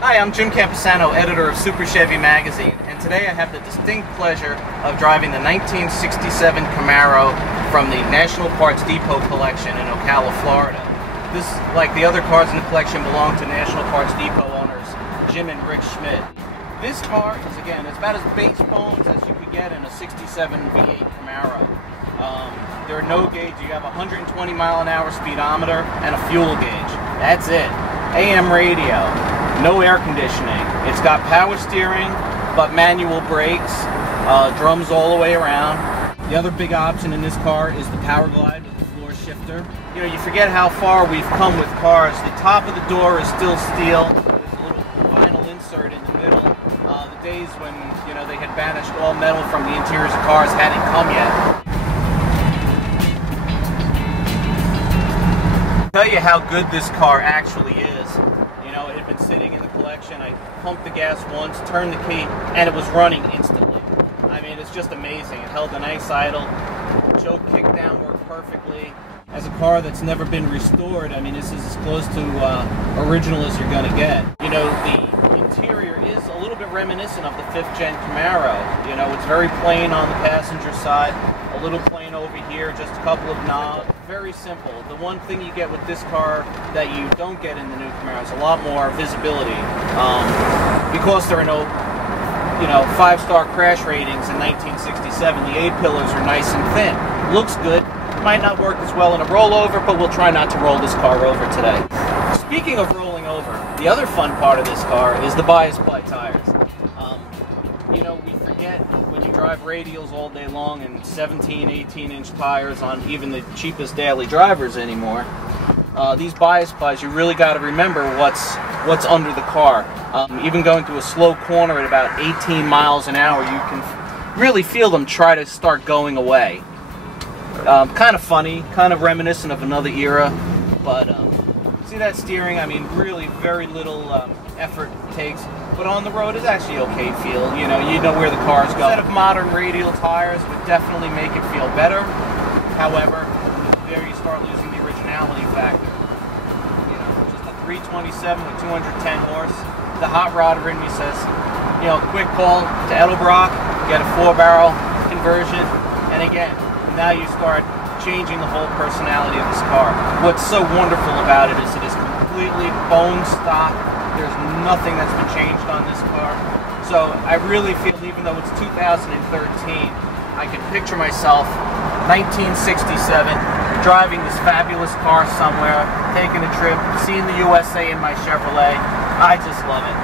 Hi, I'm Jim Campisano, editor of Super Chevy magazine, and today I have the distinct pleasure of driving the 1967 Camaro from the National Parts Depot collection in Ocala, Florida. This, like the other cars in the collection, belong to National Parts Depot owners Jim and Rick Schmidt. This car is, again, it's about as base bones as you could get in a 67 V8 Camaro. There are no gauge. You have a 120-mile-an-hour speedometer and a fuel gauge. That's it. AM radio. No air conditioning. It's got power steering, but manual brakes, drums all the way around. The other big option in this car is the Power Glide with the floor shifter. You know, you forget how far we've come with cars. The top of the door is still steel. There's a little vinyl insert in the middle. The days when, you know, they had banished all metal from the interiors of cars hadn't come yet. I'll tell you how good this car actually is. You know, it had been sitting in the collection. I pumped the gas once, turned the key, and it was running instantly. I mean, it's just amazing. It held a nice idle. Choke kickdown worked perfectly. As a car that's never been restored, I mean, this is as close to original as you're going to get. You know, the interior is a little bit reminiscent of the 5th Gen Camaro. You know, it's very plain on the passenger side, a little plain over here, just a couple of knobs. Very simple. The one thing you get with this car that you don't get in the new Camaro is a lot more visibility. Because there are no, you know, 5-star crash ratings in 1967, the A-pillars are nice and thin. Looks good. Might not work as well in a rollover, but we'll try not to roll this car over today. Speaking of rolling over, the other fun part of this car is the bias-ply tires. You know, we forget when you drive radials all day long and 17, 18-inch tires on even the cheapest daily drivers anymore. These bias-plies, you really got to remember what's under the car. Even going through a slow corner at about 18 miles an hour, you can really feel them try to start going away. Kind of funny, kind of reminiscent of another era, but see that steering? I mean, really very little effort it takes, but on the road it's actually okay feel. You know where the car's going. Instead of modern radial tires would definitely make it feel better. However, there you start losing the originality factor. You know, just a 327 with 210 horse. The hot rodder in me says, you know, quick call to Edelbrock, get a 4-barrel conversion, and again, now you start changing the whole personality of this car. What's so wonderful about it is completely bone stock. There's nothing that's been changed on this car. So I really feel, even though it's 2013, I can picture myself 1967 driving this fabulous car somewhere, taking a trip, seeing the USA in my Chevrolet. I just love it.